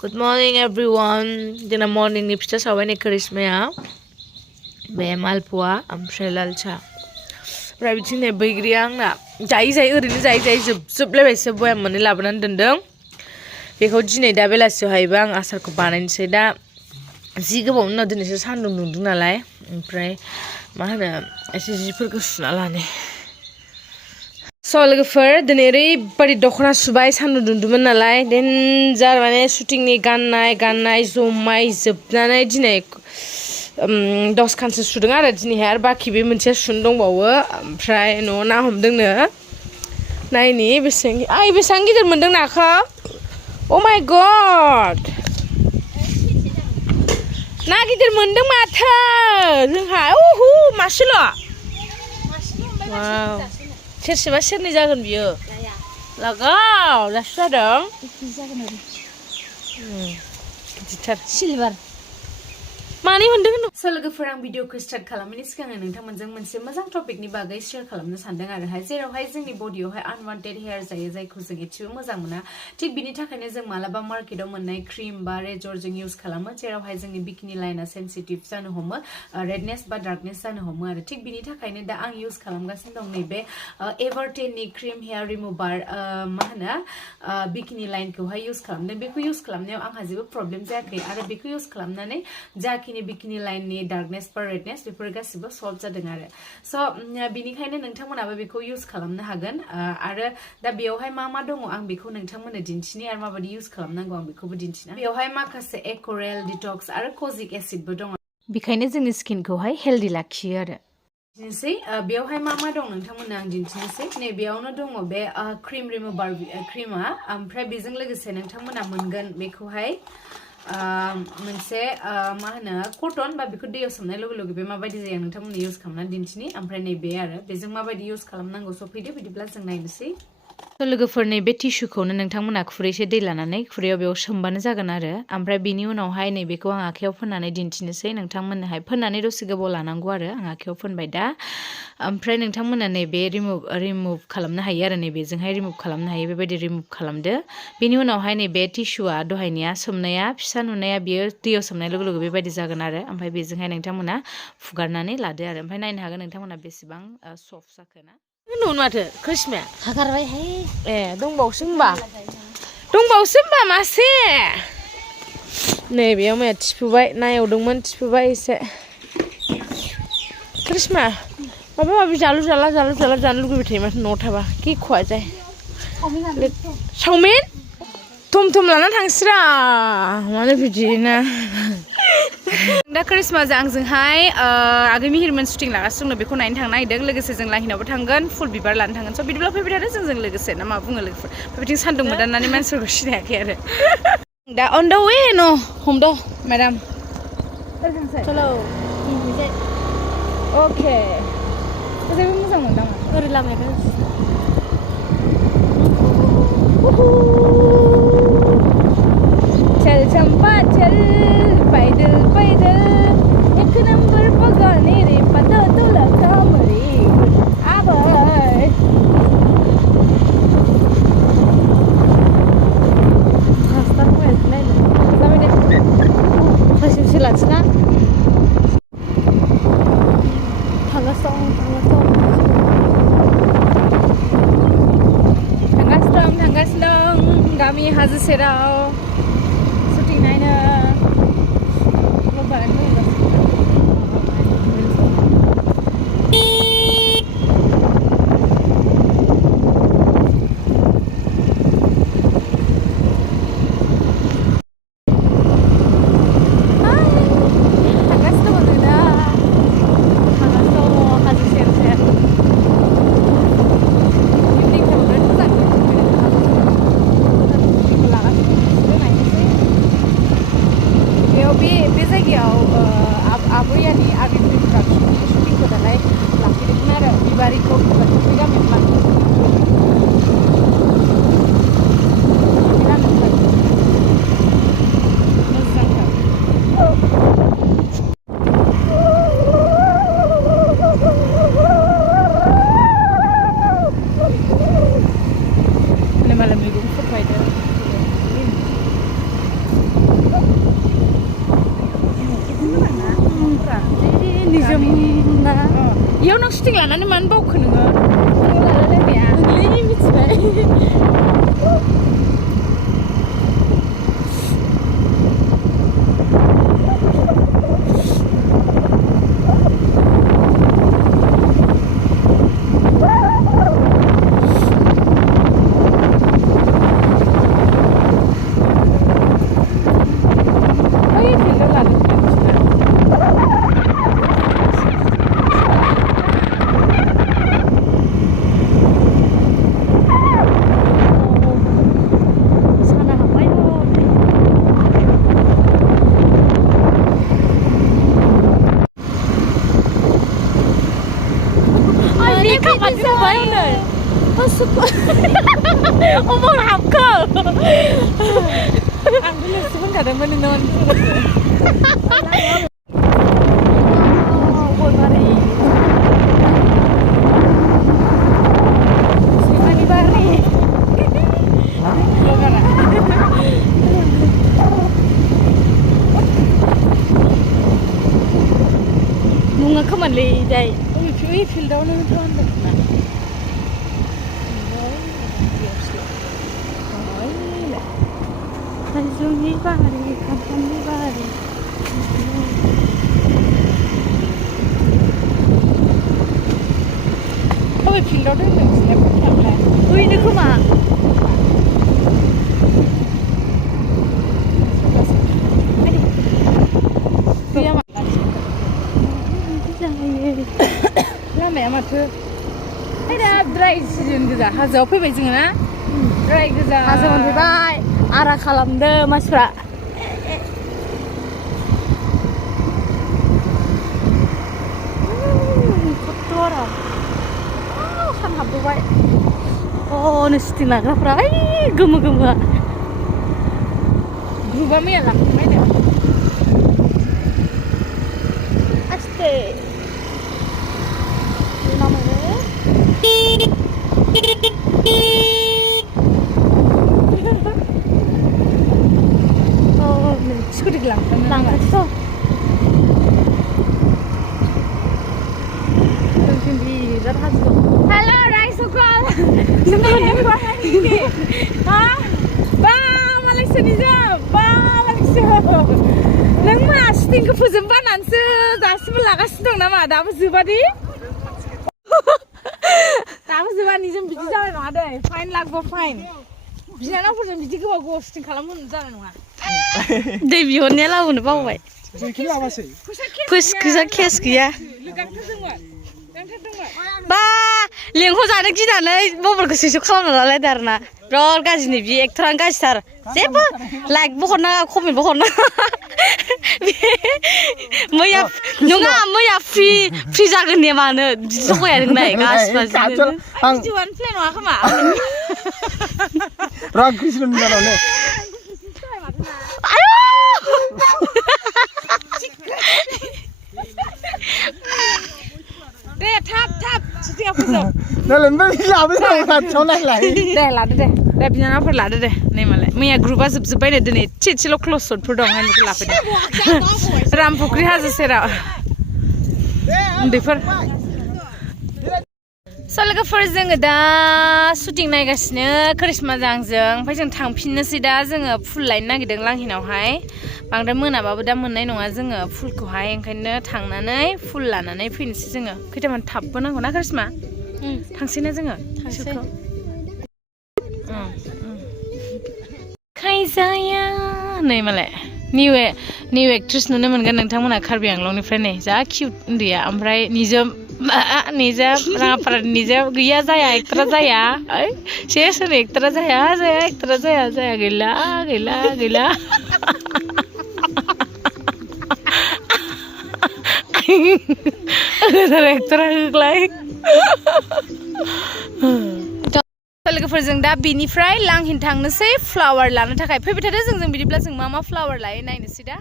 Good morning everyone. Dina morning ni pista sawane Karishma ya. Be malpua amfre lalcha. Rabbitine बैग्रि आंना जायै ओरैनो जायै जोबलायबाय एसे बया मोननै लाबोनानै दोनदों बेखौ दिनै दा बेलासियावहायबो आं आसारखौ बानायनोसै दा जि गोबावनि उनाव दिनैसो सान्दुं दुंदों नालाय ओमफ्राय मा होनो एसे जिफोरखौ सुना लानो लोगोफोर दिनै ओरैबायदि दख'ना सुबाय सान्दुं दुंदोंमोन नालाय देनजार माने शुटिंनि गाननाय जमाय जोबनानै दिनै 10 खानसो सुदों आरो दिनैहाय आरो बाखि बे मोनसे सुनो दंबावो ओमफ्राय न'आव ना हमदोंनो नायनि बेसेबां गिदिर मोनदों नाखौ अ माय गड ना गिदिर मोनदों माथो जोंहा उहु मासेल' वाव सेरसेबा सेरनै जागोन बियो लागाव दासो जादों गिदिरथार सिलभार मानै मोनदों लोगोफोर आं भिडिअखौ स्टार्ट खालामनायनि सिगां नोंथांमोनजों मोनसे मोजां टपिकनि बागै शेयार खालामनो सानदों आरोहाय जेरावहाय जोंनि बडियावहाय आनवान्टेड हेयार जायो जायखौ जों एसेबो मोजां मोना थिग बिनि थाखायनो जों मालाबा मार्केटाव मोननाय क्रिम बा रेजरजों इउज खालामो जेरावहाय जोंनि बिकिनि लाइना सेन्सिटिभ जानो हमो रेडनेस बा डार्कनेस जानो हमो आरो थिग बिनि थाखायनो दा आं इउज खालामगासिनो दं नैबे एभारटेननि क्रिम हेयार रिमुभार मा होनो बिकिनि लाइनखौहाय इउज खालामदों बेखौ इउज खालामनायाव आंहा जेबो प्रब्लेम जायाखै आरो बेखौ इउज खालामनानै जाखिनि बिकिनि लाइननि डार्कनेस बा रेडनेस बेफोर गासिबो सल्भ जादों आरो स' बिनिखायनो नोंथांमोनाबो बेखौ इउज खालामनो हागोन आरो दा बेयावहाय मा दङ आं बेखौ नोंथांमोननो दिन्थिनि आरो माबायदि इउज खालामनांगौ आं बेखौबो दिन्थिना बेयावहाय माखासे एकोरेल डिटक्स आरो कोजिक एसिडबो दङ बेखायनो जोंनि स्किनखौहाय हेल्दी लाखियो आरो दिनोसै बेयावहाय मा दं नोंथांमोननो आं दिन्थिनोसै नैबेयावनो दङ बे क्रिम रिमुभार क्रिमा ओमफ्राय बेजों लोगोसे नोंथांमोना मोनगोन बेखौहाय मोनसे मा होनो कटन बा बेखौ दैयाव सोमनाय लोगो बे माबायदि जायो नोंथांमोननो इउज खालामनानै दिन्थिनि ओमफ्राय नैबे आरो बेजों माबायदि इउज खालामनांगौ स' फैदो बिदिब्ला जों नायनोसै लोगोफोर नैबे टिस्युखौनो नोंथांमोना खुरैसे दै लानानै खुरैयाव बेयाव सोमबानो जागोन आरो ओमफ्राय बिनि उनावहाय नैबेखौ आं आखायाव फोननानै दिन्थिनोसै नोंथांमोननोहाय फोननानै दसे गोबाव लानांगौ आरो आं आखायाव फोनबाय दा ओमफ्राय नोंथांमोना नैबे रिमुभ खालामनो हायो आरो नैबेजोंहाय रिमुभ खालामनो हायो बेबायदि रिमुभ खालामदो बेनि उनावहाय नैबे टिस्युआ दहायनिया सोमनाया फिसा नुनाया बियो दैयाव सोमनाय लोगो बेबायदि जागोन आरो ओमफ्राय बेजोंहाय नोंथांमोना फुगारनानै लादो आरो ओमफ्राय नायनो हागोन नोंथांमोना बेसेबां सफ्ट जाखो ना नुन माथो कृष्माया हागारबायहाय ए दंबावसो होमबा मासे नैबेयाव मैया थिफुबाय नायवदोंमोन थिफुबाय एसे कृष्मा माबा माबि जालु जाला जानो लुगैबाय थायो माथो न'आव थाबा कि खवा जाय चावमिन थम लाना थांसैरा मानो बिदि ना दा करिश्माजों आंजोंहाय आगै मिहिरमोन शुटिं लागासिनो दङ बेखौ नायनो थांनो नागिरदों लोगोसे जों लाहिनावबो थांगोन फुल बिबार लानो थांगोन स' बिदिब्ला फैबाय थादो जोंजों लोगोसे ना मा बुङो लोगोफोर बेबायदि सान्दुं मोदाननानै मानसिफोरखौ सिनायाखै आरो दा अन द वे न हमद' मेडाम चलो अके जेबो मोजां मोनदां ओरै लामाया चल चंपा चल पैदल एक नंबर पगाने रे पता तो लगा मरे आबाय रास्ता में नहीं जाबाय दे सासे लाखिना थांगासिनो दं गामि हाजो सेराव शुटिं नायनो इयाव नों शुटिं लानानै मानो बावखो नोङो लालायलायनाया मिथिबाय 어머 합커 앰뷸런스 분 가다보니 넌 뭔가 그만 레이다이 이 필다오는 그런데 angjwng bari, kampung bari. Kau pilih dulu ni, siapa pilih? Oh ini kuma. Dia mana? Lama amat tu. Ada dry season juga. Hazau pergi macam mana? Dry juga. Hazau pergi bye. Arah kalam deh mas pra. Kotor. Kan habis baik. Oh nesti naga pra. Gema. Berubah mi lah, mana? Aste. Nama dia. Sudah gelang, so. Hello, rice call. Ini. Hah? Ba, Malaysia ni jam. Ba, Malaysia. Neng mas, tinggal puzemban nanti. Dah sebelah kasih dong nama. Dah puzebadi. Dah puzebadi jam biji jalan ada. Fine lag bo fine. Biji anak pun biji ke bawa ghosting kalau mun jalan nama. Devi honya lah udah bawa. Kusa kes kia. Ba, liangku jadi kita nih bawa berkesusu kalau nolak darna. Roll gaji nih bi ektoran gaji tar. Siapa? Like bukan na, komen bukan na. Maya, nunga maya free jaga nih mana. Justru ya dengan gas pas. Jualan plan wah kama. Rag Krishna ni mana le? Ayo. Deh, tap, syuting apa sih? Dah lembek lah, coba lah. Deh, lada deh. Deh, punya apa lada deh? Nih malah. Maya grup asap sebaik deh nih. Cilo close shot pun dong kan itu lapar deh. Rampokri hasil serah. Differ. Soalnya first जोङो दा shooting नायगासिनो Karishma जों ओमफ्राय जों थांफिननोसै दा जोङो फुल लायनो नागिरदों लांहिनावहाय बांद्राय मोनाबाबो दा मोननाय नङा जोङो फुलखौहाय ओंखायनो थांनानै फुल लानानै फैनोसै जोङो खैथामान थाबबो नांगौ ना Karishma थांसै ना जोङो थांसै खायजाया नै मालाय निउ एक्ट्रेस नुनो मोनगोन नोंथांमोना कार्बि आंलंनिफ्राय नै जा किउट उन्दैया ओमफ्राय निजोम राङापारा निजोम गैया जाया एक्टरा जाया से सोर एक्टरा जाया एक्टरा जाया गैला एक्टरा होग्लाय लोगोफोरजों दा बिनिफ्राय लांहिन थांनोसै फ्लावर लानो थाखाय फैबाय थादो जों बिदिब्ला जों मा फ्लावर लायो नायनोसै दा